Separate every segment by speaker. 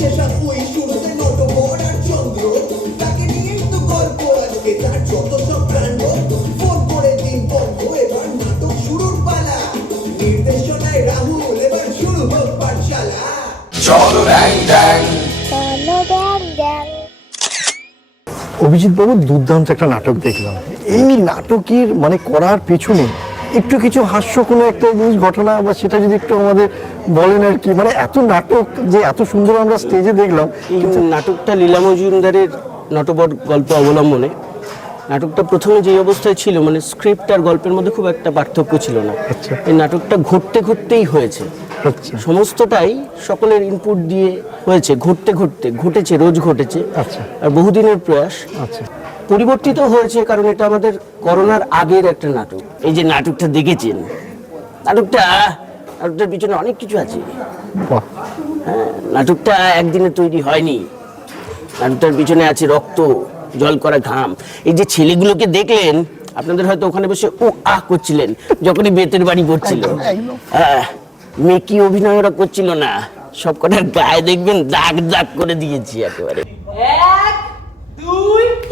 Speaker 1: শেষাক ওই শুরুতে নটবর আর চন্দ্র। তাকে নিয়েই তো গল্প আজকে তার যত সব কাণ্ড ফোন করে দিন বন্ধ এবার নাটক শুরুর পালা। নির্দেশনায় রাহুল এবার শুরু হোক পাঠশালা।
Speaker 2: চলো ব্যাং ব্যাং।
Speaker 3: Solo Gang Gang.
Speaker 4: অভিজিৎ বাবু দুর্দান্ত একটা নাটক দেখলাম। এই নাটকের মানে করার পেছনে একটু কিছু হাস্য কোনো একটা জিনিস ঘটনা বা সেটা যদি একটু আমাদের বলেন আর কি। মানে এত নাটক যে এত সুন্দর আমরা স্টেজে দেখলাম
Speaker 5: নাটকটা লীলা মজুমদারের নটবট গল্প অবলম্বনে নাটকটা প্রথমে যে অবস্থায় ছিল মানে স্ক্রিপ্ট আর গল্পের মধ্যে খুব একটা পার্থক্য ছিল না।
Speaker 4: আচ্ছা।
Speaker 5: এই নাটকটা ঘুরতে ঘুরতেই হয়েছে।
Speaker 4: আচ্ছা।
Speaker 5: সমস্তটাই সকলের ইনপুট দিয়ে হয়েছে ঘুরতে ঘুরতে ঘটেছে রোজ ঘটেছে।
Speaker 4: আচ্ছা।
Speaker 5: আর বহুদিনের প্রয়াস।
Speaker 4: আচ্ছা।
Speaker 5: পরিবর্তিত হয়েছে কারণ এটা আমাদের করোনার আগের একটা নাটক। এই যে নাটকটা দেখেছেন? নাটকটা নাটকটার পিছনে অনেক কিছু আছে। হ্যাঁ, নাটকটা একদিনে তৈরি হয়নি। নাটকটার পিছনে আছে রক্ত জল করা ঘাম। এই যে ছেলেগুলোকে দেখলেন আপনাদের হয়তো ওখানে বসে ও আহ করছিলেন যখনই বেতের বাড়ি পড়ছিল। হ্যাঁ, মেকি অভিনয় ওরা করছিল না? সব কটার গায়ে দেখবেন দাগ দাগ করে দিয়েছি একেবারে।
Speaker 6: এক দুই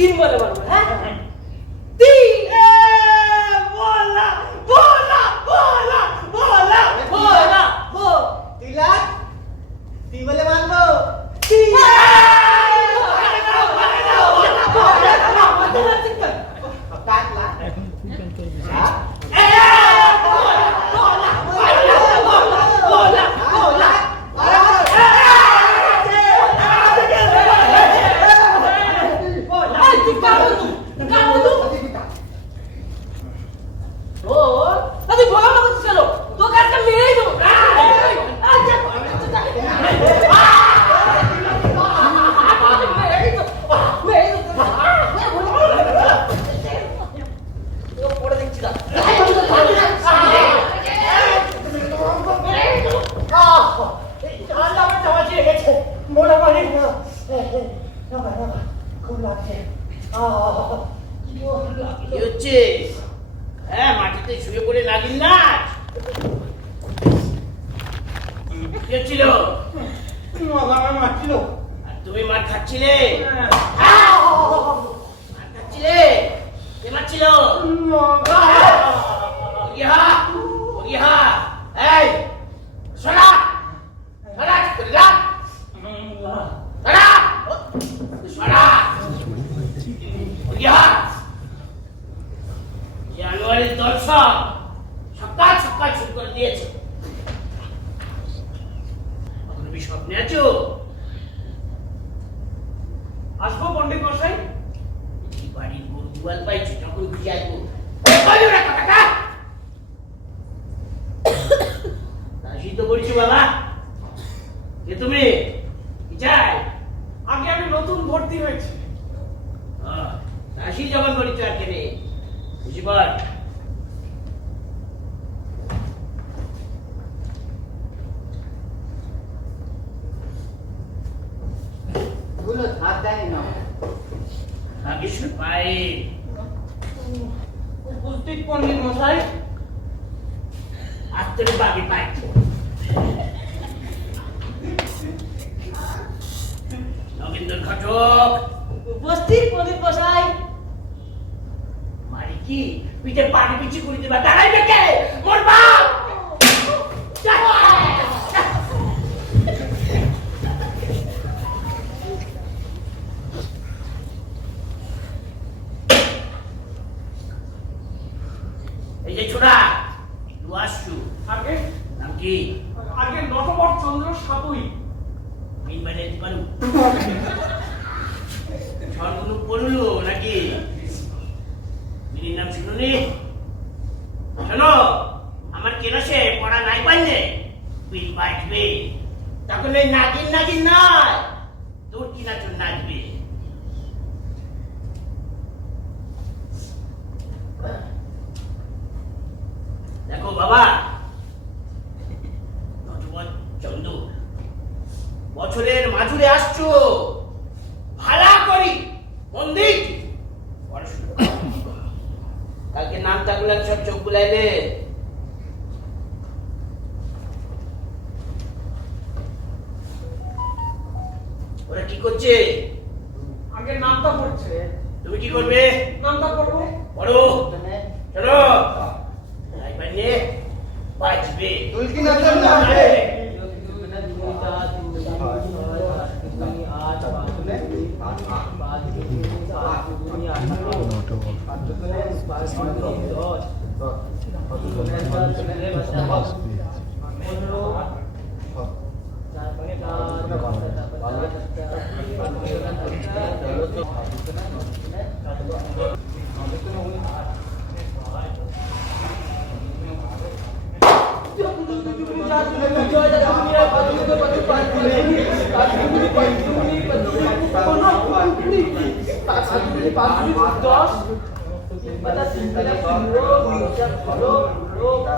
Speaker 6: তিন বলে
Speaker 7: নাগেশ্বর পায়ে
Speaker 6: উপস্থিত পণ্ডিত মশাই।
Speaker 7: আজ বাগে পাই নগেন্দ্র ঘটক।
Speaker 6: উপস্থিত পণ্ডিত মশাই।
Speaker 7: মারি কি? পিঠে পানি পিছি করে দিবা। দাঁড়াইবে কে? মোর বাপ পারো ঝড়গুলো পড়ল নাকি? মিনির নাম শুনুনি শোনো আমার কেরসে পড়া নাই পাইলে বিল বাঁচবে। তখন ওই নাগিন নাগিন নয় তোর কিনা তোর নাচবে দেখো বাবা নটবর চন্দ্র বছরের মাঝুরে আসছো ভাড়া করি মন্দির পড়াশুনো করো। কালকে নাম থাকলে সব চোখ বুলাইলে ওরা কি করছে?
Speaker 8: আগে নামটা পড়ছে।
Speaker 7: তুমি কি করবে?
Speaker 8: নামটা পড়ব?
Speaker 7: পড়ো। চলো। লাইবার নিয়ে বাজবে
Speaker 6: তুই কি নাচেন না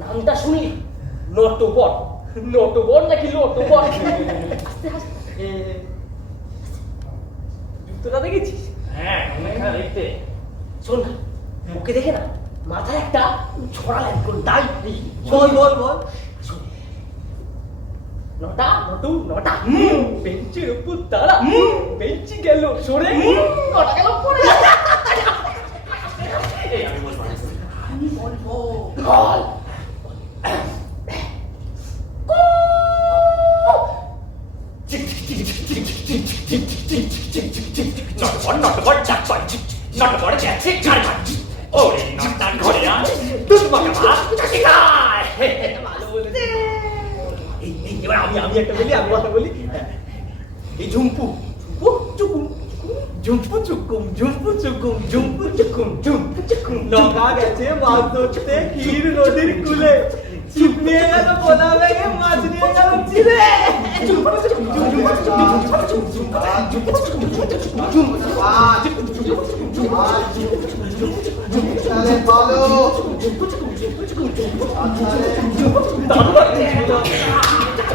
Speaker 8: নামটা শুনি নটবর নটবর নাকি নটবর আস্তে আস্তে জুতোটা দেখেছিস
Speaker 7: হ্যাঁ দেখতে
Speaker 8: শোন না মুখে দেখে না মাথায় একটা ছড়া লাইন কোন ডাল বল বল বল শোন। নটা নটু নটা বেঞ্চের উপর দাঁড়া বেঞ্চি গেল সরে নটা গেল পরে আমি বলব বল একটা বলি আমি একটা বলি এই ঝুম্পু ঝুম্পু চুকুম ঝুম্পু চুকুম ঝুম্পু চুকুম ঝুম্পু চুকুম ঝুম্পু চুকুম নৌকা গেছে মাছ ধরতে ক্ষীর নদীর কূলে ছিপ নিয়ে গেল পোনা ভেঙে মাছ নিয়ে গেল চিলে ঝুম্পু চুকুম ঝুম্পু চুকুম ঝুম্পু চুকুম ঝুম্পু চুকুম ঝুম্পু চুকুম ঝুম্পু চুকুম
Speaker 6: তাহলে বলো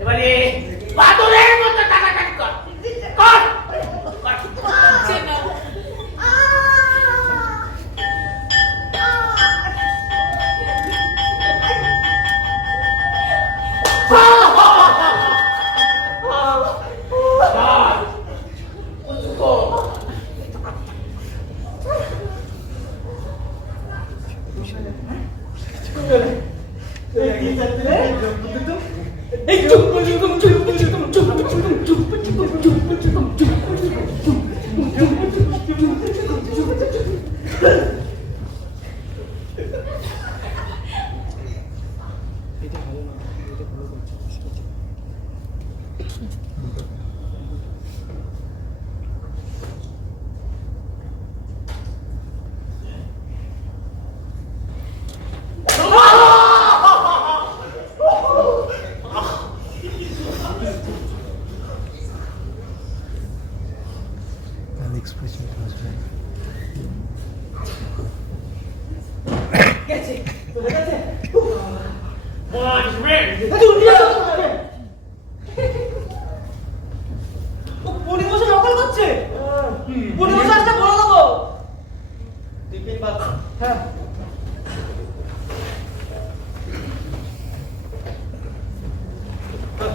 Speaker 7: এবারে
Speaker 8: বাদরে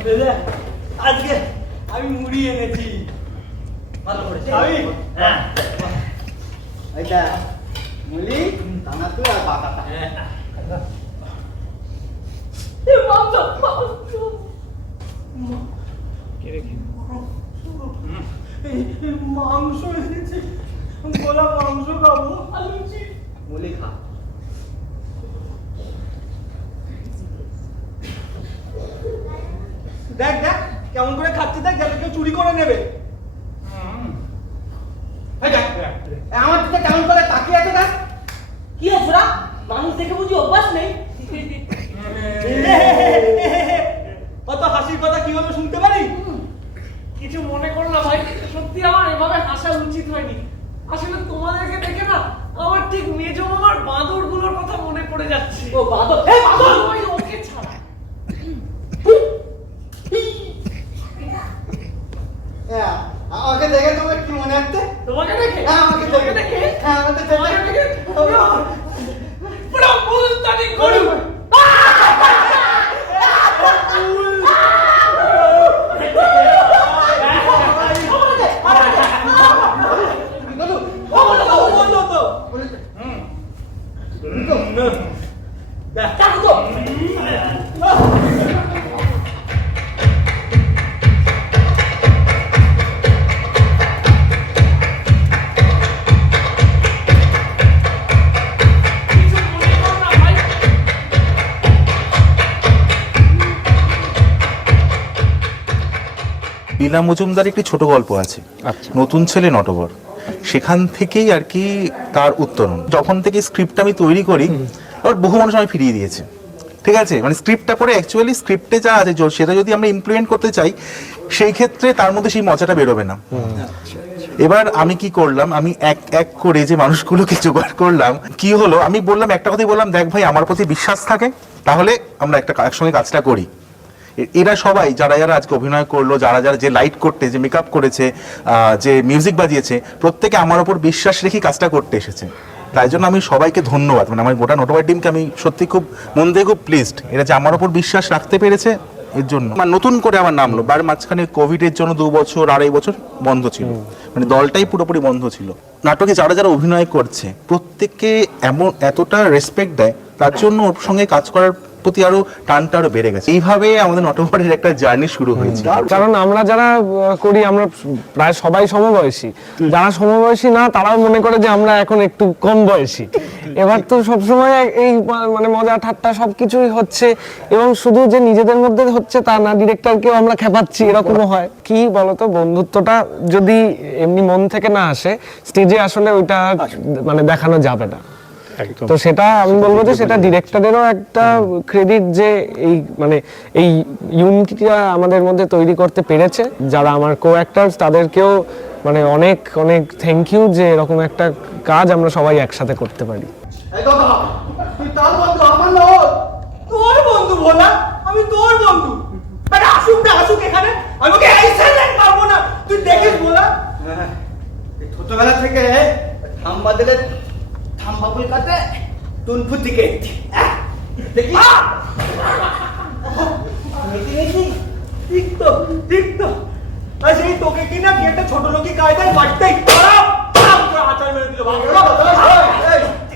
Speaker 8: আজকে আমি মুড়ি এনেছি। ভালো করেছি আমি হ্যাঁ।
Speaker 9: এইটা মুলি দানা তুই আর বাতাটা
Speaker 8: মাংস এনেছি। বলা মাংস খাব। আলুচি
Speaker 9: মুলি খা।
Speaker 8: দেখ দেখ কেমন করে খাচ্ছে দেখ যাতে কেউ চুরি করে নেবে।
Speaker 9: আমার দিকে কেমন করে তাকিয়ে আছে দেখ।
Speaker 10: কি ওরা মানুষ দেখে বুঝি অভ্যাস নেই।
Speaker 8: অত হাসির কথা কি হলো শুনতে পারি?
Speaker 11: কিছু মনে করো না ভাই সত্যি আমার এভাবে হাসা উচিত হয়নি। আসলে তোমাদেরকে দেখে না আমার ঠিক মেজ মামার বাঁদরগুলোর কথা মনে পড়ে যাচ্ছে।
Speaker 10: ও বাদর। এই বাদর!
Speaker 12: লীলা মজুমদার একটি ছোট গল্প আছে। নতুন ছেলে নটবর। সেখান থেকেই আর কি তার উত্তরণ। যখন থেকে স্ক্রিপ্টটা আমি তৈরি করি আবার বহু মানুষ আমি ফিরিয়ে দিয়েছে। ঠিক আছে? মানে স্ক্রিপ্টটা পরে অ্যাকচুয়ালি স্ক্রিপ্টে যা আছে সেটা যদি আমরা ইমপ্লিমেন্ট করতে চাই সেই ক্ষেত্রে তার মধ্যে সেই মজাটা বেরোবে না। এবার আমি কি করলাম? আমি এক এক করে যে মানুষগুলোকে জোগাড় করলাম কি হলো? আমি বললাম একটা কথাই বললাম দেখ ভাই আমার প্রতি বিশ্বাস থাকে তাহলে আমরা একটা একসঙ্গে কাজটা করি। এরা সবাই যারা যারা আজকে অভিনয় করল যারা যারা যে লাইট করতে যে মেকআপ করেছে যে মিউজিক বাজিয়েছে প্রত্যেকে আমার ওপর বিশ্বাস রেখে কাজটা করতে এসেছে। তাই জন্য আমি সবাইকে ধন্যবাদ। মানে আমার গোটা নোটোবার টিমকে আমি সত্যি খুব মন দিয়ে খুব প্লিজড এরা যে আমার ওপর বিশ্বাস রাখতে পেরেছে এর জন্য। আমার নতুন করে আমার নামলো। বার মাঝখানে কোভিডের জন্য দু বছর আড়াই বছর বন্ধ ছিল। মানে দলটাই পুরোপুরি বন্ধ ছিল। নাটকে যারা যারা অভিনয় করছে প্রত্যেককে এমন এতটা রেসপেক্ট দেয় তার জন্য ওর সঙ্গে কাজ করার প্রতি আরও টানটা আরও বেড়ে গেছে। এইভাবে আমাদের নটবরের একটা জার্নি শুরু হয়েছে।
Speaker 13: কারণ আমরা যারা করি আমরা প্রায় সবাই সমবয়সী। যারা সমবয়সী না তারাও মনে করে যে আমরা এখন একটু কম বয়সী। এবার তো সবসময় এই মানে মজা ঠাট্টা সবকিছুই হচ্ছে। এবং শুধু যে নিজেদের মধ্যে হচ্ছে তা না ডিরেক্টরকেও আমরা খেপাচ্ছি এরকমও হয়। কি বলতো বন্ধুত্বটা যদি এমনি মন থেকে না আসে স্টেজে আসলে ওইটা মানে দেখানো যাবে না। তো সেটা আমি বলব যে সেটা ডিরেক্টরেরও একটা ক্রেডিট যে এই মানে এই ইউনিটিটা আমাদের মধ্যে তৈরি করতে পেরেছে। যারা আমার কো অ্যাক্টার্স তাদেরকেও মানে অনেক অনেক থ্যাংক ইউ যে এরকম একটা কাজ আমরা সবাই একসাথে করতে পারি।
Speaker 9: এই দাদা তুই তার বন্ধু আমার না ওর।
Speaker 8: তোর বন্ধু ভোলা আমি তোর বন্ধু। আসুক না আসুক এখানে। আমি ওকে পারব না। তুই দেখিস ভোলা
Speaker 9: হ্যাঁ, ছোটবেলা থেকে থাম বাদলে থাম বাবুল কাতে তুনফু দিকে আহ, দেখি
Speaker 8: ঠিক তো ঠিক তো। আর সেই তোকে কি না কি? একটা ছোট লোকই কায়দায় মারতেই পারাম পারাম করে আচার মেরে দিল ভালো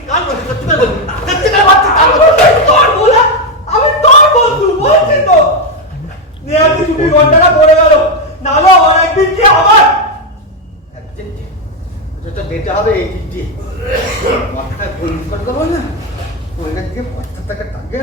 Speaker 8: কান বসে সত্যি করে বলবি সত্যি করে বাচ্চা কান বসে তোর ভোলা আমি তোর বন্ধু বলছি তো নিয়াতি ছুটির ঘন্টাটা পড়ে গেল নালো আমার একদিন কি আমার
Speaker 9: একদিন যেটা যেতে হবে এই দিক দিয়ে মাথায় পরিষ্কার করব না ওইটা দিকে পঁচাত্তর টাকা টাকা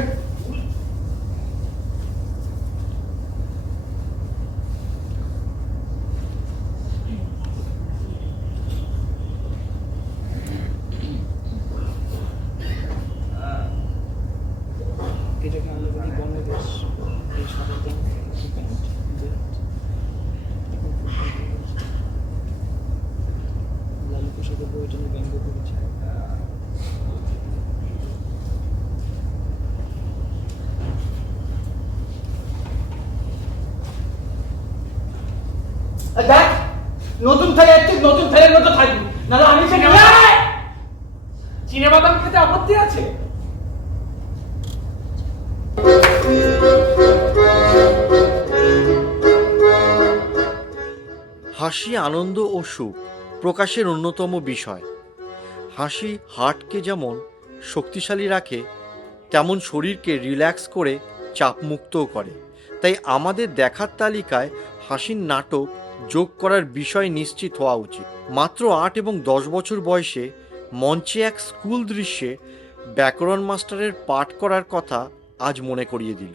Speaker 8: দেখ নতুন ছেলে একটু নতুন ছেলের মতো থাকবি। নাহলে আমি সে
Speaker 11: চিনে বাদাম খেতে আপত্তি আছে?
Speaker 14: হাসি আনন্দ ও সুখ প্রকাশের অন্যতম বিষয়। হাসি হার্টকে যেমন শক্তিশালী রাখে তেমন শরীরকে রিল্যাক্স করে চাপমুক্তও করে। তাই আমাদের দেখার তালিকায় হাসির নাটক যোগ করার বিষয় নিশ্চিত হওয়া উচিত। মাত্র আট এবং দশ বছর বয়সে মঞ্চে এক স্কুল দৃশ্যে ব্যাকরণ মাস্টারের পাঠ করার কথা আজ মনে করিয়ে দিল।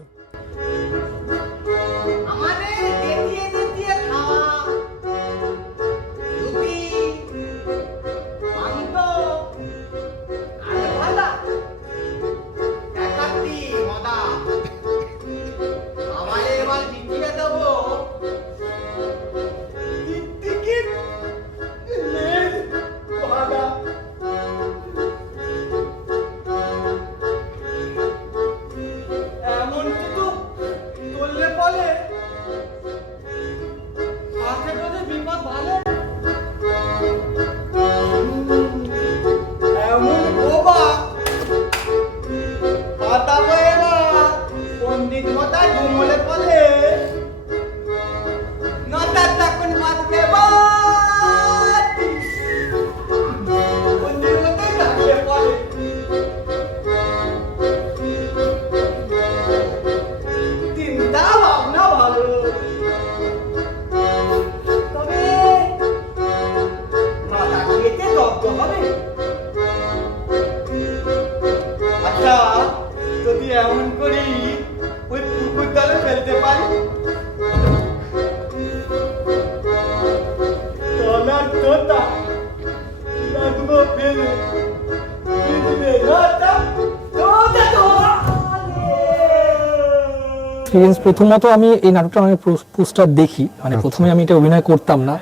Speaker 15: এক্সপিরিয়েন্স প্রথমত আমি এই নাটকটা আমি পোস্টার দেখি। মানে প্রথমে আমি এটা অভিনয় করতাম না।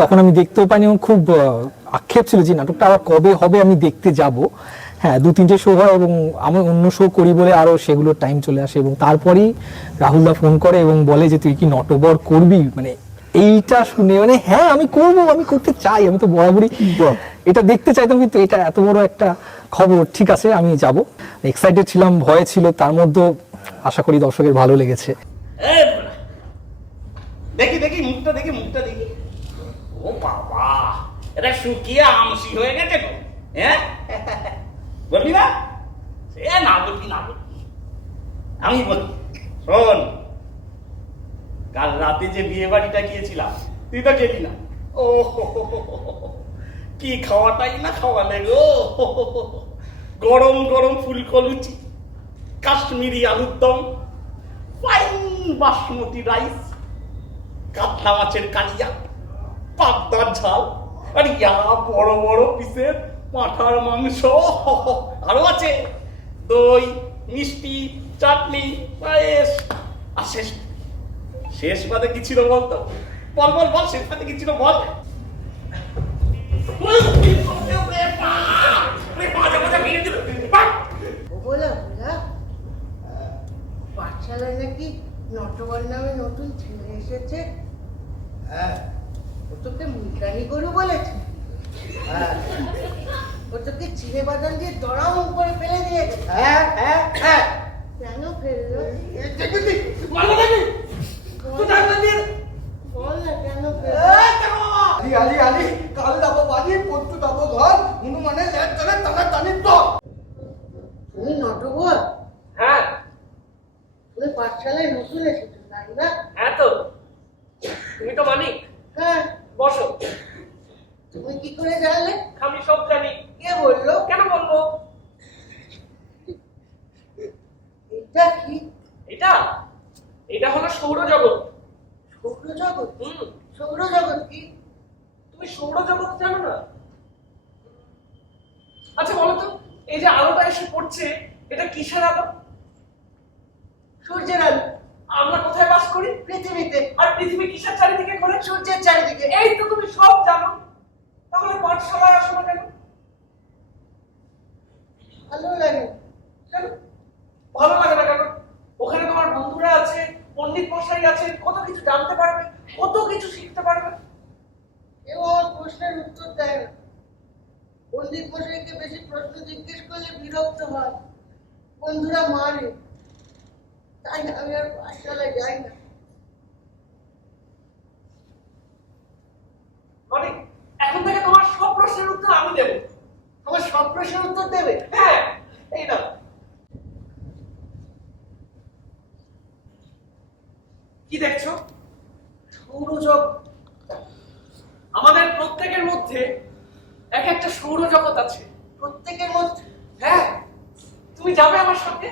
Speaker 15: তখন আমি দেখতেও পাইনি এবং খুব আক্ষেপ ছিল যে নাটকটা আবার কবে হবে আমি দেখতে যাব। হ্যাঁ দু তিনটে শো হয় এবং আমি অন্য শো করি বলে আরও সেগুলোর টাইম চলে আসে এবং তারপরেই রাহুলদা ফোন করে এবং বলে যে তুই কি নটবর করবি? মানে এইটা শুনে মানে হ্যাঁ আমি করব আমি করতে চাই আমি তো বরাবরই এটা দেখতে চাইতাম কিন্তু এটা এত বড় একটা খবর। ঠিক আছে আমি যাব। এক্সাইটেড ছিলাম ভয় ছিল। তার মধ্যে আশা করি দর্শকের ভালো লেগেছে।
Speaker 16: দেখি দেখি, মুখটা দেখি মুখটা দেখি। ও বাবা, এটা শুকিয়ে আমসি হয়ে গেছে তো হ্যাঁ বলবি না? সে না বলবি না বলবি। আমি বলি শোন, কাল রাতে যে বিয়ে বাড়িটা গিয়েছিলাম, তুই তো গেলি না। ও। কি খাওয়াটাই না খাওয়ালে গো? গরম গরম ফুলকো লুচি কাশ্মীরি আলুর দম ফাইন বাসমতি রাইস কাতলা মাছের কালিয়া, পাবদার ঝাল, আর ইয়া বড় বড় পিসের
Speaker 8: পাঁঠার মাংস, আরও আছে। দই, মিষ্টি, চাটনি, পায়েস। আর শেষ শেষ পাতে কি ছিল বলতো? বল বল বল, শেষ পাতে কি ছিল বলা
Speaker 10: বলা পাঠশালায় নাকি নটবর নামে নতুন ছেলে এসেছে। হ্যাঁ। ও তোকে মুলতানি গরু বলেছে? হ্যাঁ। ও তোকে চিড়ে বাদাম দিয়ে দড়াম করে ফেলে দিয়েছে। হ্যাঁ হ্যাঁ হ্যাঁ। কেন ফেলল? বল না কেন ফেলল?
Speaker 9: আলি আলি আলি কাল যাব বাড়ি পরশু যাব ঘর হনুমানের ল্যাট চলে টানা টানির তো
Speaker 10: তুমি নটবর পাঠশালায় নতুন এসেছ তাই না
Speaker 11: হ্যাঁ তো। তুমি তো মানিক।
Speaker 10: হ্যাঁ।
Speaker 11: বসো।
Speaker 10: তুমি কি করে জানলে?
Speaker 11: আমি সব জানি।
Speaker 10: কে বলল?
Speaker 11: কেন বলব?
Speaker 10: এটা কি?
Speaker 11: এটা এটা হলো সৌরজগৎ।
Speaker 10: সৌরজগৎ?
Speaker 11: হুম।
Speaker 10: সৌরজগৎ কি?
Speaker 11: তুমি সৌরজগৎ জানো না? আচ্ছা বলো তো এই যে আলোটা এসে পড়ছে এটা কিসের আলো?
Speaker 10: সূর্যের আলো।
Speaker 11: আমরা কোথায় বাস করি?
Speaker 10: পৃথিবীতে।
Speaker 11: আর পৃথিবী কিসের চারিদিকে ঘোরে?
Speaker 10: সূর্যের চারিদিকে।
Speaker 11: এই তো তুমি সব জানো। তাহলে পাঠশালায় আসো না কেন?
Speaker 10: ভালো লাগে।
Speaker 11: কেন? ভালো লাগে না কেন? ওখানে তোমার বন্ধুরা আছে পণ্ডিত মশাই আছে কত কিছু জানতে পারবে কত কিছু শিখতে পারবে।
Speaker 10: কেউ আমার প্রশ্নের উত্তর দেয় না। পণ্ডিত মশাইকে বেশি প্রশ্ন জিজ্ঞেস করলে বিরক্ত হয়। বন্ধুরা মারে। তাই আমি আর পাঠশালায় যাই না
Speaker 11: মানে এখন থেকে তোমার সব প্রশ্নের উত্তর আমি দেবো।
Speaker 10: আমার সব প্রশ্নের উত্তর দেবে?
Speaker 11: হ্যাঁ এই না কি দেখছ? সৌরজগৎ। আমাদের প্রত্যেকের মধ্যে এক একটা সৌরজগৎ আছে।
Speaker 10: প্রত্যেকের মধ্যে?
Speaker 11: হ্যাঁ তুমি যাবে আমার সঙ্গে?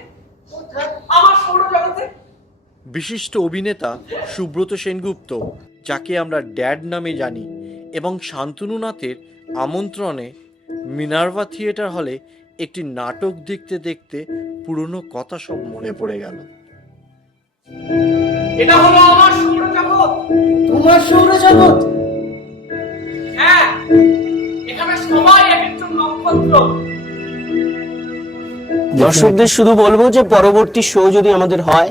Speaker 11: আমার সৌরজগতে
Speaker 14: বিশিষ্ট অভিনেতা সুব্রত সেনগুপ্ত যাকে আমরা ড্যাড নামে জানি এবং শান্তনুনাথের আমন্ত্রণে মিনার্ভা থিয়েটার হলে একটি নাটক দেখতে দেখতে পুরনো কথা সব মনে পড়ে গেল।
Speaker 11: এটা হলো আমার সৌরজগৎ
Speaker 10: তোমার সৌরজগৎ
Speaker 11: হ্যাঁ এখানে সবাই এক একজন নক্ষত্র।
Speaker 5: দর্শকদের শুধু বলব যে পরবর্তী শো যদি আমাদের হয়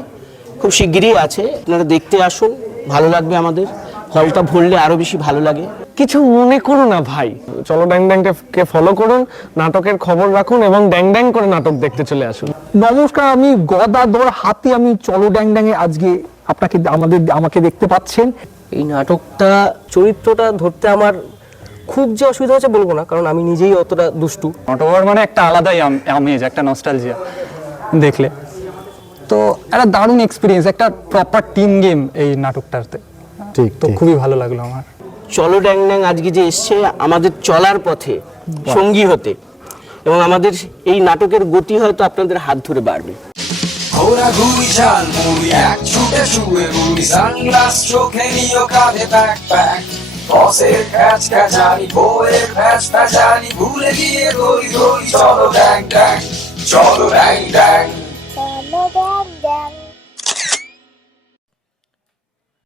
Speaker 5: খুব শিগগিরই আছে। আপনারা দেখতে আসুন ভালো লাগবে আমাদের। হলটা ভরলে আরও বেশি ভালো লাগে।
Speaker 13: কিছু মনে করো না ভাই। চলো ড্যাং ড্যাংকে ফলো করুন নাটকের খবর রাখুন এবং ড্যাং ড্যাং করে নাটক দেখতে চলে আসুন।
Speaker 15: নমস্কার আমি গদাধর হাতে। আমি চলো ড্যাং ড্যাঙে আজকে আপনাকে আমাদের আমাকে দেখতে পাচ্ছেন।
Speaker 17: এই নাটকটা চরিত্রটা ধরতে আমার খুব যে অসুবিধা হচ্ছে বলব না কারণ আমি নিজেই অতটা দুষ্টু।
Speaker 13: নটওয়ার মানে একটা আলাদাই আমেজ একটা নস্টালজিয়া দেখলে।
Speaker 15: তো একটা দারুণ এক্সপিরিয়েন্স একটা প্রপার টিম গেম এই নাটকটাতে।
Speaker 4: ঠিক
Speaker 15: তো খুবই ভালো লাগল আমার।
Speaker 5: চলো ড্যাং ড্যাং আজকে যে এসছে আমাদের চলার পথে সঙ্গী হতে। এবং আমাদের এই নাটকের গতি হয়তো আপনাদের হাত ধরে বাড়বে।
Speaker 2: ঘোরাঘুরি ঝাল মুড়ি এক ছুটে শুয়ে মুড়ি সানগ্লাস চোখে নিও কাঁধে ব্যাকপ্যাক বসের খ্যাচ খ্যাচানি বউয়ের ভ্যাস ভ্যাচানি ভুলে গিয়ে দড়ি দড়ি চলো ড্যাং ড্যাং চলো ড্যাং ড্যাং
Speaker 3: চলো ড্যাং ড্যাং